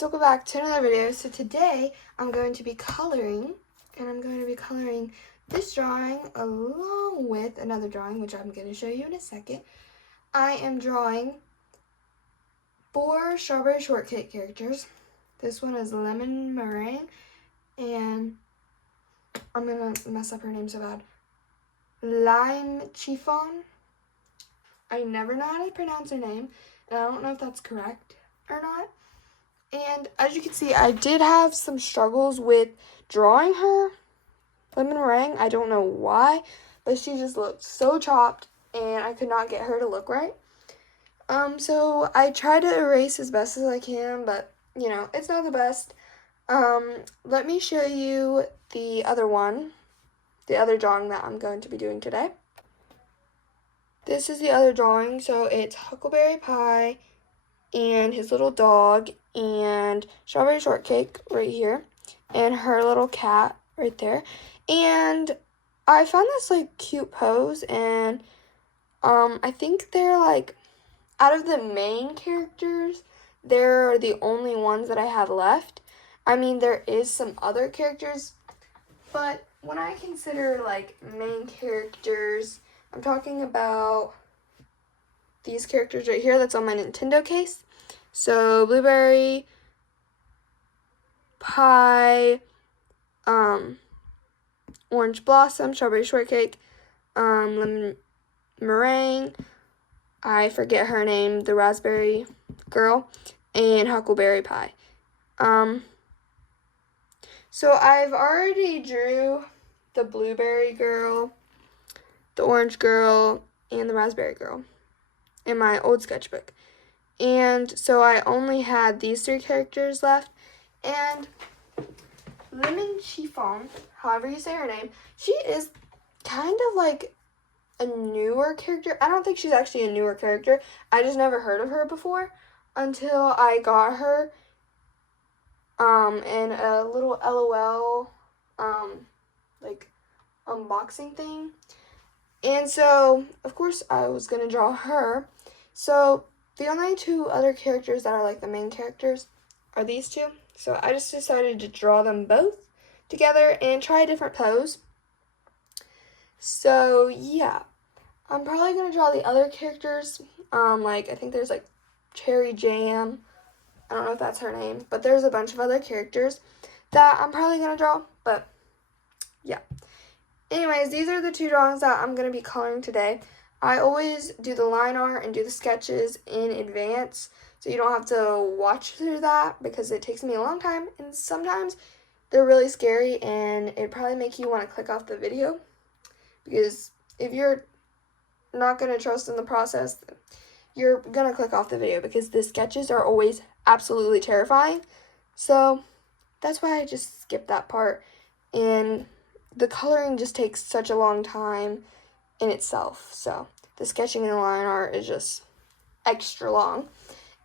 guys, welcome back to another video. So today I'm going to be coloring, and I'm going to be coloring this drawing along with another drawing, which I'm going to show you in a second. I am drawing 4 strawberry shortcake characters. This one is lemon meringue, and I'm going to mess up her name so bad. Lime chiffon. I never know how to pronounce her name, and I don't know if that's correct or not. And as you can see, I did have some struggles with drawing her lemon meringue. I don't know why, but she just looked so chopped, and I could not get her to look right. So I tried to erase as best as I can, but, you know, it's not the best. Let me show you the other one, the other drawing that I'm going to be doing today. This is the other drawing, so it's Huckleberry Pie and his little dog and strawberry shortcake right here and her little cat right there. And I found this like cute pose, and I think they're like, out of the main characters, they're the only ones that I have left. I mean, there is some other characters, but when I consider like main characters, I'm talking about these characters right here that's on my Nintendo case. So blueberry pie, orange blossom, strawberry shortcake, lemon meringue, I forget her name, the raspberry girl, and huckleberry pie. So I've already drew the blueberry girl, the orange girl, and the raspberry girl in my old sketchbook. And so I only had these 3 characters left. And Lemon Chiffon, however you say her name, she is kind of like a newer character. I don't think she's actually a newer character. I just never heard of her before until I got her in a little LOL like unboxing thing. And so, of course, I was going to draw her. So the only 2 other characters that are like the main characters are these 2. So I just decided to draw them both together and try a different pose. So yeah, I'm probably going to draw the other characters. Like I think there's like Cherry Jam. I don't know if that's her name, but there's a bunch of other characters that I'm probably going to draw. But yeah. Anyways, these are the 2 drawings that I'm going to be coloring today. I always do the line art and do the sketches in advance, so you don't have to watch through that because it takes me a long time, and sometimes they're really scary, and it'd probably make you want to click off the video, because if you're not going to trust in the process, you're going to click off the video because the sketches are always absolutely terrifying. So that's why I just skipped that part, and the coloring just takes such a long time in itself. So the sketching and the line art is just extra long.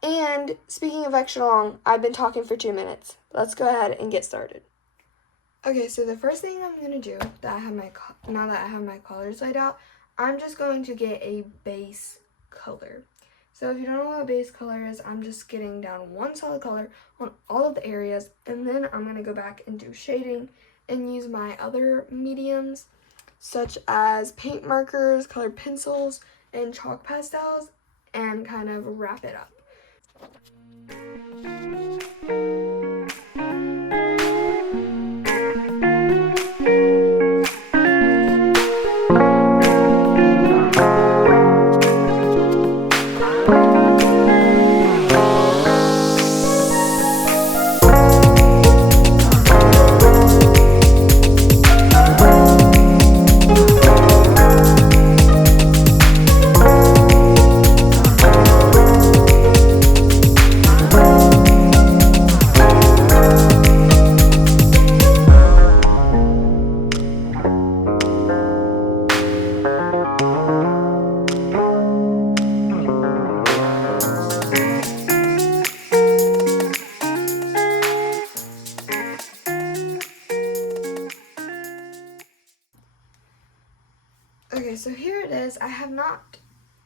And speaking of extra long, I've been talking for 2 minutes. Let's go ahead and get started. Okay, so the first thing I'm going to do, now that I have my colors laid out, I'm just going to get a base color. So if you don't know what a base color is, I'm just getting down one solid color on all of the areas, and then I'm going to go back and do shading and use my other mediums such as paint markers, colored pencils, and chalk pastels, and kind of wrap it up. Okay, so here it is. I have not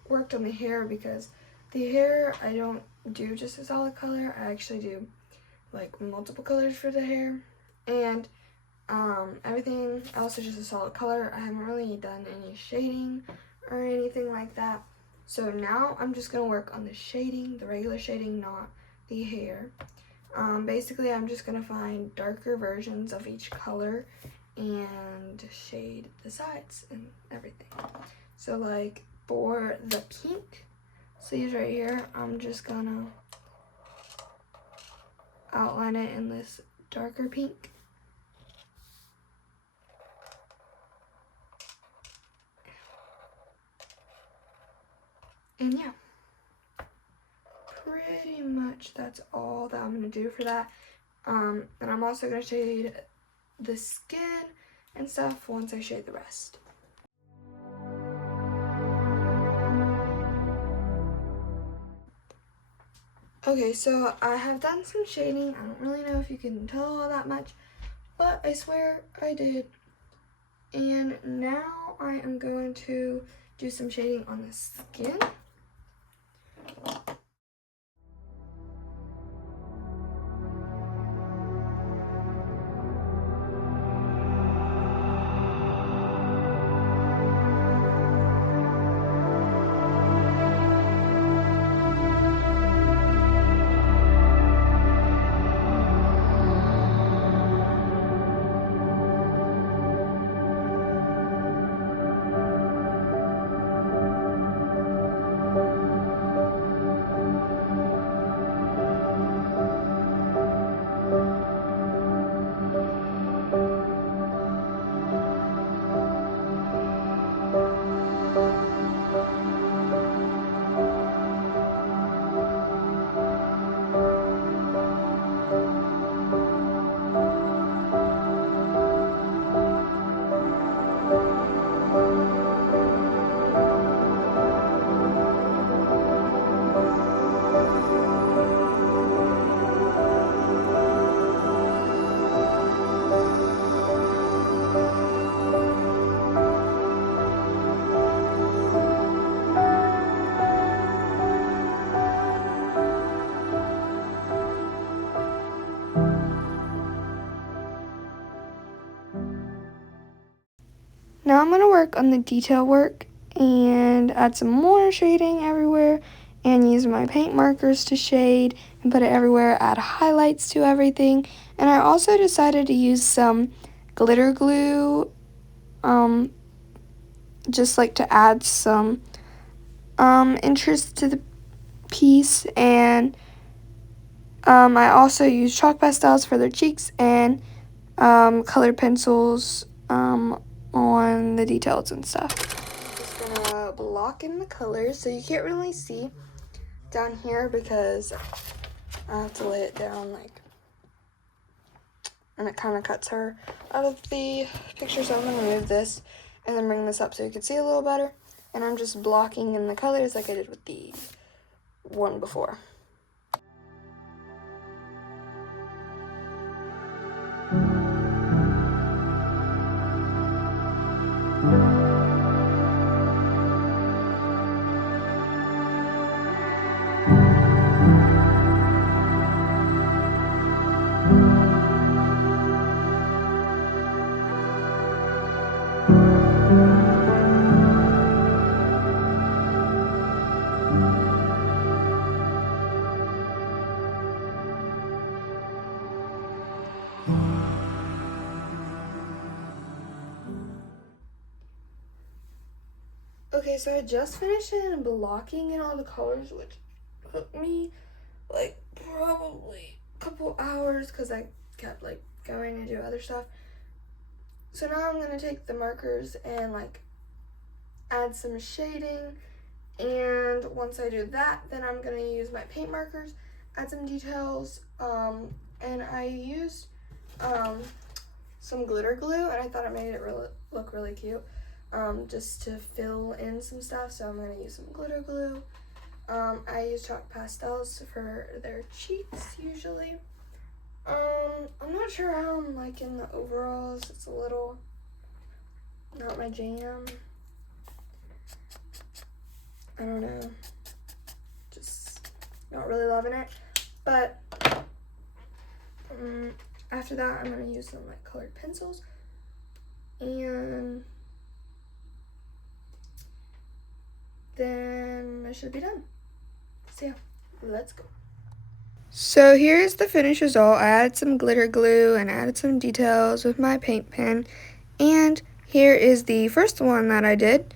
worked on the hair because the hair I don't do just a solid color. I actually do like multiple colors for the hair, and everything else is just a solid color. I haven't really done any shading or anything like that. So now I'm just gonna work on the shading, the regular shading, not the hair. Basically, I'm just gonna find darker versions of each color and shade the sides and everything. So like for the pink sleeves right here, I'm just gonna outline it in this darker pink. And yeah, pretty much that's all that I'm gonna do for that. And I'm also gonna shade the skin and stuff once I shade the rest. Okay, so I have done some shading. I don't really know if you can tell all that much, but I swear I did. And now I am going to do some shading on the skin. Now I'm going to work on the detail work and add some more shading everywhere and use my paint markers to shade and put it everywhere, add highlights to everything. And I also decided to use some glitter glue, just like to add some interest to the piece. And I also use chalk pastels for their cheeks and colored pencils on the details and stuff. I'm just gonna block in the colors so you can't really see down here because I have to lay it down like, and it kind of cuts her out of the picture, so I'm gonna remove this and then bring this up so you can see a little better. And I'm just blocking in the colors like I did with the one before. Okay, so I just finished in blocking in all the colors, which took me like probably a couple hours because I kept like going to do other stuff. So now I'm gonna take the markers and like add some shading, and once I do that, then I'm gonna use my paint markers, add some details, and I used some glitter glue, and I thought it made it look really cute, just to fill in some stuff. So I'm gonna use some glitter glue. I use chalk pastels for their cheeks usually. I'm not sure how I'm liking the overalls. It's a little not my jam. I don't know. Just not really loving it. But After that, I'm going to use some like colored pencils, and then I should be done. So yeah, let's go. So here's the finished result. I added some glitter glue and added some details with my paint pen, and here is the first one that I did,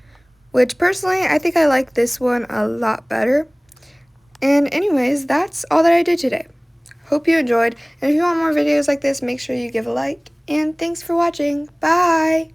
which personally I think I like this one a lot better. And anyways, that's all that I did today. Hope you enjoyed, and if you want more videos like this, make sure you give a like, and thanks for watching. Bye!